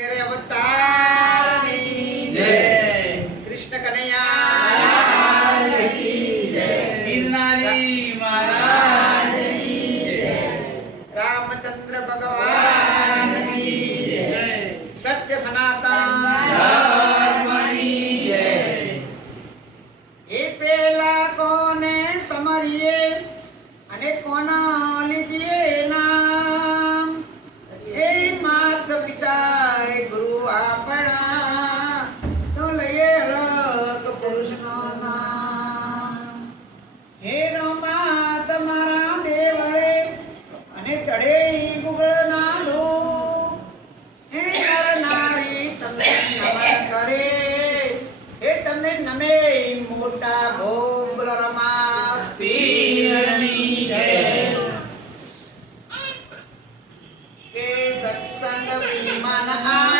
queria avatar. મોટા ભોબલ રમા પીરની જય કે સત્સંગ વિમાન આ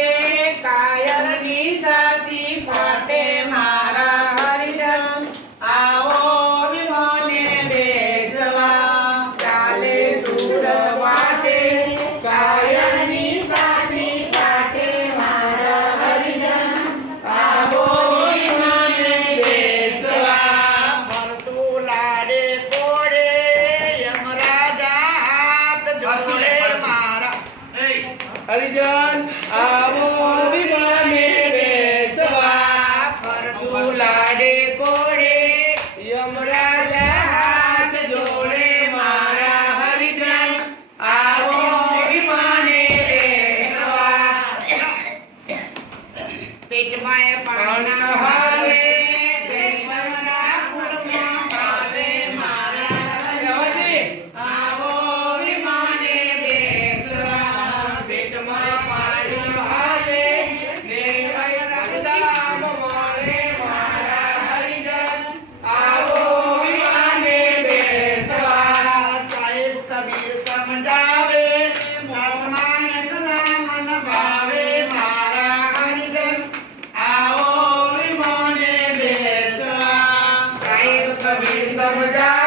વસુલે મારા હરિજન આવો વિમાને બેસવા. ફરતું લાડે કોડે યમરાજા હાથ જોડે મારા હરિજન આવો વિમાને બેસવા. પેટમાં પાણી હાલે Obrigado.